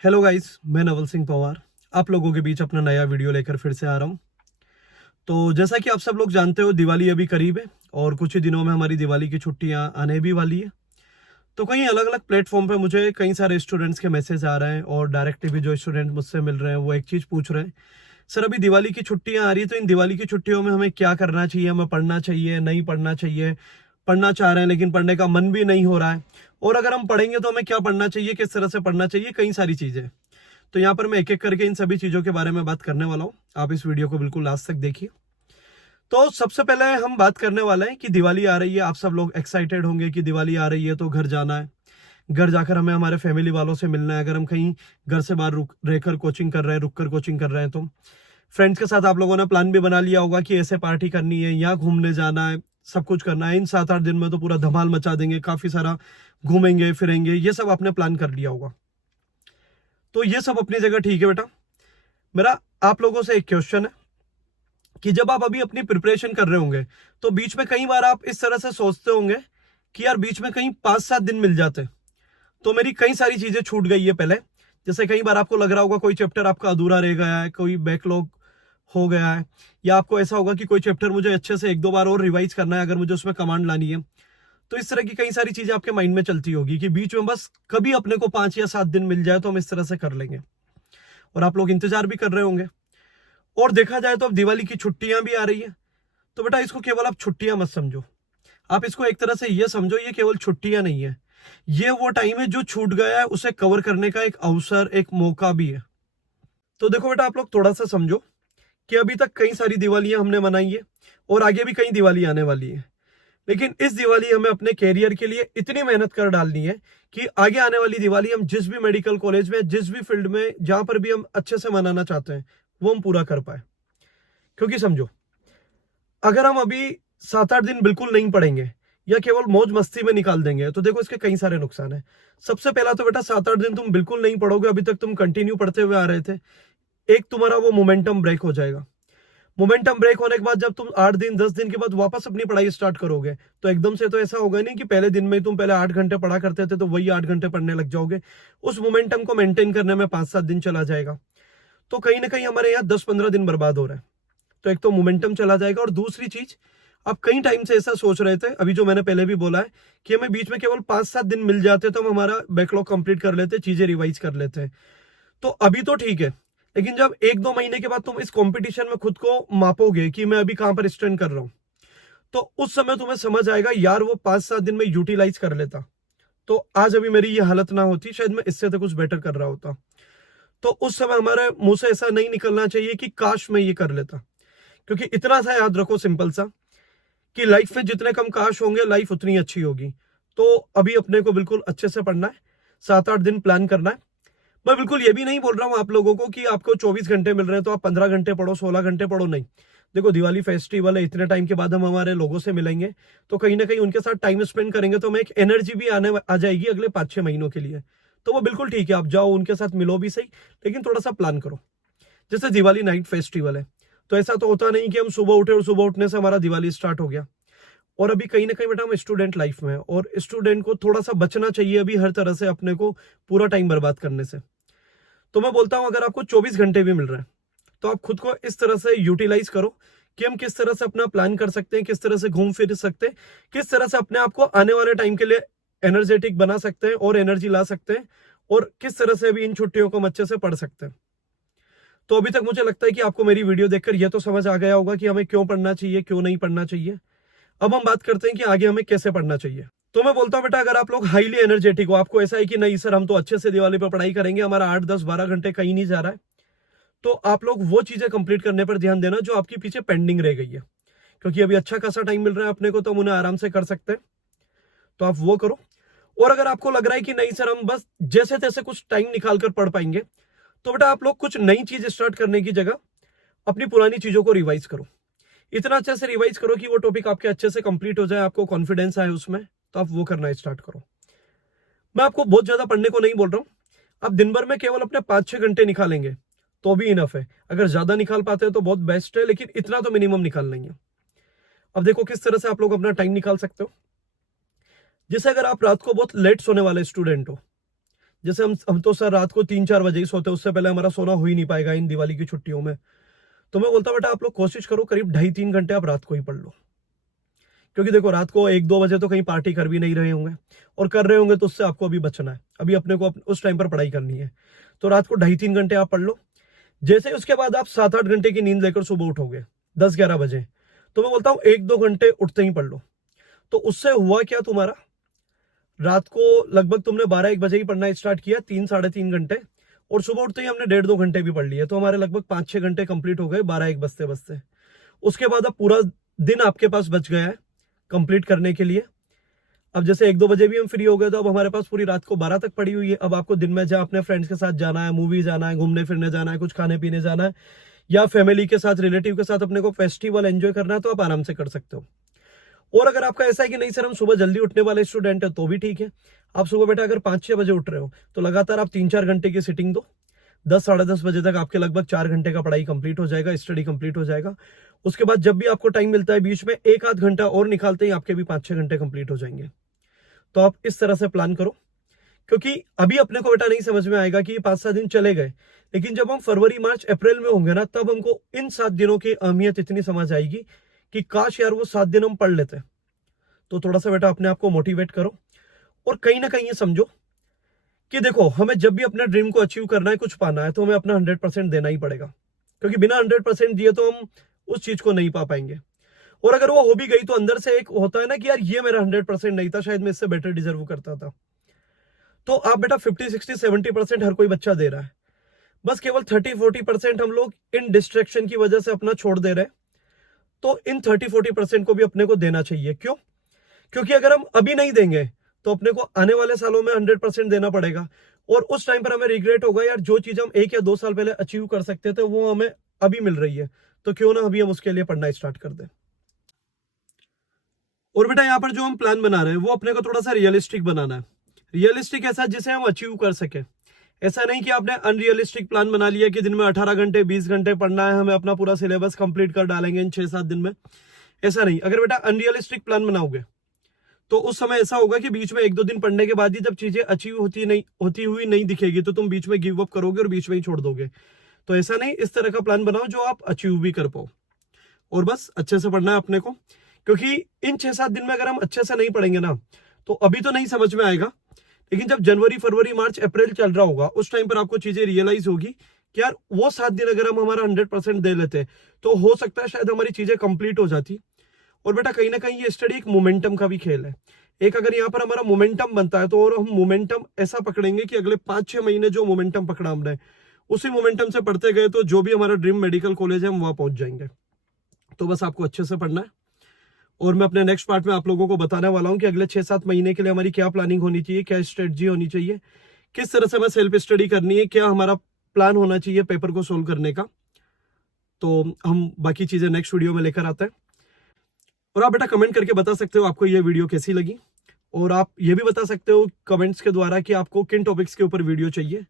Hello guys, मैं नवल सिंह पवार आप लोगों के बीच अपना नया वीडियो लेकर फिर से आ रहा हूँ। तो जैसा कि आप सब लोग जानते हो, दिवाली अभी करीब है और कुछ ही दिनों में हमारी दिवाली की छुट्टियां आने भी वाली है। तो कहीं अलग अलग प्लेटफॉर्म पे मुझे कई सारे स्टूडेंट्स के मैसेज आ रहे हैं और डायरेक्टली भी जो स्टूडेंट मुझसे मिल रहे हैं वो एक चीज़ पूछ रहे हैं, सर अभी दिवाली की छुट्टियां आ रही है तो इन दिवाली की छुट्टियों में हमें क्या करना चाहिए, हमें पढ़ना चाहिए नहीं पढ़ना चाहिए, पढ़ना चाह रहे हैं लेकिन पढ़ने का मन भी नहीं हो रहा है, और अगर हम पढ़ेंगे तो हमें क्या पढ़ना चाहिए, किस तरह से पढ़ना चाहिए, कई सारी चीज़ें। तो यहाँ पर मैं एक एक करके इन सभी चीज़ों के बारे में बात करने वाला हूँ। आप इस वीडियो को बिल्कुल लास्ट तक देखिए। तो सबसे पहले हम बात करने वाले हैं कि दिवाली आ रही है, आप सब लोग एक्साइटेड होंगे कि दिवाली आ रही है तो घर जाना है, घर जाकर हमें हमारे फैमिली वालों से मिलना है। अगर हम कहीं घर से बाहर रुक रहकर कोचिंग कर रहे हैं, रुक कर कोचिंग कर रहे हैं, तो फ्रेंड्स के साथ आप लोगों ने प्लान भी बना लिया होगा कि ऐसे पार्टी करनी है, यहाँ घूमने जाना है, सब कुछ करना है। इन 7-8 दिन में तो पूरा धमाल मचा देंगे, काफ़ी सारा घूमेंगे फिरेंगे, ये सब आपने प्लान कर लिया होगा। तो ये सब अपनी जगह ठीक है बेटा। मेरा आप लोगों से एक क्वेश्चन है कि जब आप अभी अपनी प्रिपरेशन कर रहे होंगे तो बीच में कई बार आप इस तरह से सोचते होंगे कि यार बीच में कहीं 5-7 दिन मिल जाते तो मेरी कई सारी चीजें छूट गई है पहले। जैसे कई बार आपको लग रहा होगा कोई चैप्टर आपका अधूरा रह गया है, कोई बैकलॉग हो गया है, या आपको ऐसा होगा कि कोई चैप्टर मुझे अच्छे से 1-2 बार और रिवाइज करना है अगर मुझे उसमें कमांड लानी है। तो इस तरह की कई सारी चीजें आपके माइंड में चलती होगी कि बीच में बस कभी अपने को 5 या 7 दिन मिल जाए तो हम इस तरह से कर लेंगे, और आप लोग इंतजार भी कर रहे होंगे। और देखा जाए तो अब दिवाली की छुट्टियां भी आ रही है, तो बेटा इसको केवल आप छुट्टियां मत समझो, आप इसको एक तरह से ये समझो ये केवल छुट्टियां नहीं है, ये वो टाइम है जो छूट गया है उसे कवर करने का एक अवसर, एक मौका भी है। तो देखो बेटा, आप लोग थोड़ा सा समझो कि अभी तक कई सारी दिवालियां हमने मनाई है और आगे भी कई दिवाली आने वाली है, लेकिन इस दिवाली हमें अपने कैरियर के लिए इतनी मेहनत कर डालनी है कि आगे आने वाली दिवाली हम जिस भी मेडिकल कॉलेज में, जिस भी फील्ड में, जहां पर भी हम अच्छे से मनाना चाहते हैं वो हम पूरा कर पाए। क्योंकि समझो, अगर हम अभी 7-8 दिन बिल्कुल नहीं पढ़ेंगे या केवल मौज मस्ती में निकाल देंगे तो देखो इसके कई सारे नुकसान है। सबसे पहला तो बेटा, 7-8 दिन तुम बिल्कुल नहीं पढ़ोगे, अभी तक तुम कंटिन्यू पढ़ते हुए आ रहे थे, एक तुम्हारा वो मोमेंटम ब्रेक हो जाएगा। मोमेंटम ब्रेक होने के बाद जब तुम 8 दिन 10 दिन के बाद वापस अपनी पढ़ाई स्टार्ट करोगे तो एकदम से तो ऐसा होगा नहीं कि पहले दिन में तुम पहले 8 घंटे पढ़ा करते थे तो वही 8 घंटे पढ़ने लग जाओगे। उस मोमेंटम को मेंटेन करने में 5-7 दिन चला जाएगा, तो कहीं ना कहीं हमारे यहाँ 10-15 दिन बर्बाद हो रहे हैं। तो एक तो मोमेंटम चला जाएगा, और दूसरी चीज, आप कई टाइम से ऐसा सोच रहे थे, अभी जो मैंने पहले भी बोला है कि हमें बीच में केवल 5-7 दिन मिल जाते तो हम हमारा बैकलॉग कंप्लीट कर लेते, चीजें रिवाइज कर लेते। तो अभी तो ठीक है, लेकिन जब 1-2 महीने के बाद तुम इस कंपटीशन में खुद को मापोगे कि मैं अभी कहां पर स्टैंड कर रहा हूं, तो उस समय तुम्हें समझ आएगा यार वो 5-7 दिन में यूटिलाइज कर लेता तो आज अभी मेरी ये हालत ना होती, शायद मैं इससे तो कुछ बेटर कर रहा होता। तो उस समय हमारे मुंह से ऐसा नहीं निकलना चाहिए कि काश मैं ये कर लेता। क्योंकि इतना सा याद रखो, सिंपल सा, कि लाइफ में जितने कम काश होंगे लाइफ उतनी अच्छी होगी। तो अभी अपने को बिल्कुल अच्छे से पढ़ना है, 7-8 दिन प्लान करना है। मैं बिल्कुल ये भी नहीं बोल रहा हूँ आप लोगों को कि आपको 24 घंटे मिल रहे हैं तो आप 15 घंटे पढ़ो, 16 घंटे पढ़ो, नहीं। देखो दिवाली फेस्टिवल है, इतने टाइम के बाद हम हमारे लोगों से मिलेंगे तो कहीं ना कहीं उनके साथ टाइम स्पेंड करेंगे तो हमें एक एनर्जी भी आ जाएगी अगले 5-6 महीनों के लिए। तो वो बिल्कुल ठीक है, आप जाओ उनके साथ मिलो भी सही, लेकिन थोड़ा सा प्लान करो। जैसे दिवाली नाइट फेस्टिवल है, तो ऐसा तो होता नहीं कि हम सुबह उठे और सुबह उठने से हमारा दिवाली स्टार्ट हो गया। और अभी कहीं ना कहीं बेटा हम स्टूडेंट लाइफ में है और स्टूडेंट को थोड़ा सा बचना चाहिए अभी हर तरह से अपने को पूरा टाइम बर्बाद करने से। तो मैं बोलता हूं अगर आपको 24 घंटे भी मिल रहे हैं तो आप खुद को इस तरह से यूटिलाइज करो कि हम किस तरह से अपना प्लान कर सकते हैं, किस तरह से घूम फिर सकते हैं, किस तरह से अपने आप को आने वाले टाइम के लिए एनर्जेटिक बना सकते हैं और एनर्जी ला सकते हैं, और किस तरह से भी इन छुट्टियों को हम अच्छे से पढ़ सकते हैं। तो अभी तक मुझे लगता है कि आपको मेरी वीडियो देखकर यह तो समझ आ गया होगा कि हमें क्यों पढ़ना चाहिए, क्यों नहीं पढ़ना चाहिए। अब हम बात करते हैं कि आगे हमें कैसे पढ़ना चाहिए। तो मैं बोलता हूं बेटा, अगर आप लोग हाईली एनर्जेटिक हो, आपको ऐसा है कि नहीं सर हम तो अच्छे से दिवाली पर पढ़ाई करेंगे, हमारा 8-10-12 घंटे कहीं नहीं जा रहा है, तो आप लोग वो चीजें कंप्लीट करने पर ध्यान देना जो आपकी पीछे पेंडिंग रह गई है। क्योंकि अभी अच्छा खासा टाइम मिल रहा है अपने को तो हम उन्हें आराम से कर सकते हैं, तो आप वो करो। और अगर आपको लग रहा है कि नहीं सर हम बस जैसे तैसे कुछ टाइम निकाल कर पढ़ पाएंगे, तो बेटा आप लोग कुछ नई चीज स्टार्ट करने की जगह अपनी पुरानी चीजों को रिवाइज करो। इतना अच्छे से रिवाइज करो कि वो टॉपिक आपके अच्छे से कंप्लीट हो जाए, आपको कॉन्फिडेंस आए उसमें, तो आप वो करना स्टार्ट करो। मैं आपको बहुत ज्यादा पढ़ने को नहीं बोल रहा हूँ, आप दिन भर में केवल अपने 5-6 घंटे निकालेंगे तो भी इनफ है। अगर ज्यादा निकाल पाते हैं तो बहुत बेस्ट है, लेकिन इतना तो मिनिमम निकाल लेंगे। अब देखो किस तरह से आप लोग अपना टाइम निकाल सकते हो। जैसे अगर आप रात को बहुत लेट सोने वाले स्टूडेंट हो, जैसे हम तो सर रात को 3-4 बजे ही सोते हैं, उससे पहले हमारा सोना हो ही नहीं पाएगा इन दिवाली की छुट्टियों में। तो मैं बोलता बेटा आप लोग कोशिश करो करीब 2.5-3 घंटे आप रात को ही पढ़ लो, क्योंकि देखो रात को 1-2 बजे तो कहीं पार्टी कर भी नहीं रहे होंगे, और कर रहे होंगे तो उससे आपको अभी बचना है, अभी अपने को उस टाइम पर पढ़ाई करनी है। तो रात को 2.5-3 घंटे आप पढ़ लो। जैसे उसके बाद आप 7-8 घंटे की नींद लेकर सुबह उठोगे 10-11 बजे, तो मैं बोलता हूँ 1-2 घंटे उठते ही पढ़ लो। तो उससे हुआ क्या, तुम्हारा रात को लगभग तुमने 12-1 बजे ही पढ़ना स्टार्ट किया, 3-3.5 घंटे, और सुबह उठते ही हमने 1.5-2 घंटे भी पढ़ लिए, तो हमारे लगभग 5-6 घंटे कंप्लीट हो गए 12-1 बजते बजते। उसके बाद अब पूरा दिन आपके पास बच गया है कंप्लीट करने के लिए। अब जैसे 1-2 बजे भी हम फ्री हो गए, तो अब हमारे पास पूरी रात को 12 तक पड़ी हुई है। अब आपको दिन में जहाँ अपने फ्रेंड्स के साथ जाना है, मूवी जाना है, घूमने फिरने जाना है, कुछ खाने पीने जाना है, या फैमिली के साथ, रिलेटिव के साथ अपने को फेस्टिवल एंजॉय करना है, तो आप आराम से कर सकते हो। और अगर आपका ऐसा है कि नहीं सर हम सुबह जल्दी उठने वाले स्टूडेंट है, तो भी ठीक है। आप सुबह बेटा अगर 5-6 बजे उठ रहे हो, तो लगातार आप 3-4 घंटे की सिटिंग दो, 10-10:30 बजे तक आपके लगभग 4 घंटे का पढ़ाई कंप्लीट हो जाएगा, स्टडी कंप्लीट हो जाएगा। उसके बाद जब भी आपको टाइम मिलता है बीच में 1-8 घंटा और निकालते ही आपके भी 5-6 घंटे कंप्लीट हो जाएंगे। तो आप इस तरह से प्लान करो, क्योंकि अभी अपने को बेटा नहीं समझ में आएगा कि 5-7 दिन चले गए, लेकिन जब हम फरवरी, मार्च, अप्रैल में होंगे ना, तब हमको इन 7 दिनों की अहमियत इतनी समझ आएगी कि काश यार वो 7 दिन हम पढ़ लेते। तो थोड़ा सा बेटा अपने आप को मोटिवेट करो, और कहीं ना कहीं ये समझो कि देखो हमें जब भी अपने ड्रीम को अचीव करना है, कुछ पाना है, तो हमें अपना 100% देना ही पड़ेगा, क्योंकि बिना 100% दिए तो हम उस चीज को नहीं पा पाएंगे। और अगर वो हो भी गई तो अंदर से एक होता है ना कि यार ये मेरा 100% नहीं था, शायद मैं इससे बेटर डिजर्व करता था। तो आप बेटा 50-60-70% हर कोई बच्चा दे रहा है, बस केवल 30-40% हम लोग इन डिस्ट्रैक्शन की वजह से अपना छोड़ दे रहे हैं। तो इन 30-40% को भी अपने को देना चाहिए। क्यों? क्योंकि अगर हम अभी नहीं देंगे तो अपने को आने वाले सालों में 100% देना पड़ेगा, और उस टाइम पर हमें रिग्रेट होगा यार जो चीज हम 1 या 2 साल पहले अचीव कर सकते थे वो हमें अभी मिल रही है, तो क्यों ना अभी हम उसके लिए पढ़ना स्टार्ट कर दें। और बेटा यहाँ पर जो हम प्लान बना रहे हैं वो अपने को थोड़ा सा रियलिस्टिक बनाना है। रियलिस्टिक ऐसा जिसे हम अचीव कर सके। ऐसा नहीं कि आपने अनरियलिस्टिक प्लान बना लिया कि दिन में 18 घंटे 20 घंटे पढ़ना है, हमें अपना पूरा सिलेबस कंप्लीट कर डालेंगे इन 6-7 दिन में। ऐसा नहीं। अगर बेटा अनरियलिस्टिक प्लान बनाओगे तो उस समय ऐसा होगा कि बीच में 1-2 दिन पढ़ने के बाद ही जब चीजें अचीव होती हुई नहीं दिखेगी तो तुम बीच में गिव अप करोगे और बीच में ही छोड़ दोगे। तो ऐसा नहीं, इस तरह का प्लान बनाओ जो आप अचीव भी कर पाओ, और बस अच्छे से पढ़ना है अपने को। क्योंकि इन 6-7 दिन में अगर हम अच्छे से नहीं पढ़ेंगे ना, तो अभी तो नहीं समझ में आएगा, लेकिन जब जनवरी, फरवरी, मार्च, अप्रैल चल रहा होगा उस टाइम पर आपको चीजें रियलाइज होगी कि यार वो 7 दिन अगर हम हमारा 100% दे लेते तो हो सकता है शायद हमारी चीजें कंप्लीट हो जाती। और बेटा कहीं ना कहीं ये स्टडी एक मोमेंटम का भी खेल है। एक अगर यहाँ पर हमारा मोमेंटम बनता है तो और हम मोमेंटम ऐसा पकड़ेंगे कि अगले 5-6 महीने जो मोमेंटम पकड़ा हमने उसी मोमेंटम से पढ़ते गए तो जो भी हमारा ड्रीम मेडिकल कॉलेज है हम वहां पहुंच जाएंगे। तो बस आपको अच्छे से पढ़ना है, और मैं अपने नेक्स्ट पार्ट में आप लोगों को बताने वाला हूं कि अगले 6-7 महीने के लिए हमारी क्या प्लानिंग होनी चाहिए, क्या स्ट्रेटजी होनी चाहिए, किस तरह से हमें सेल्फ स्टडी करनी है, क्या हमारा प्लान होना चाहिए पेपर को सोल्व करने का। तो हम बाकी चीजें नेक्स्ट वीडियो में लेकर आते हैं। और आप बेटा कमेंट करके बता सकते हो आपको ये वीडियो कैसी लगी, और आप ये भी बता सकते हो कमेंट्स के द्वारा कि आपको किन टॉपिक्स के ऊपर वीडियो चाहिए।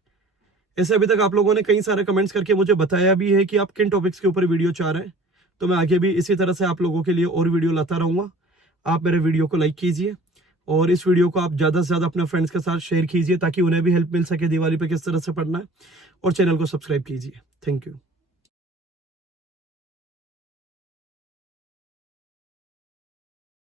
ऐसे अभी तक आप लोगों ने कई सारे कमेंट्स करके मुझे बताया भी है कि आप किन टॉपिक्स के ऊपर वीडियो चाह रहे हैं, तो मैं आगे भी इसी तरह से आप लोगों के लिए और वीडियो लाता रहूंगा। आप मेरे वीडियो को लाइक कीजिए, और इस वीडियो को आप ज़्यादा से ज़्यादा अपने फ्रेंड्स के साथ शेयर कीजिए ताकि उन्हें भी हेल्प मिल सके दिवाली पे किस तरह से पढ़ना है, और चैनल को सब्सक्राइब कीजिए। Thank you.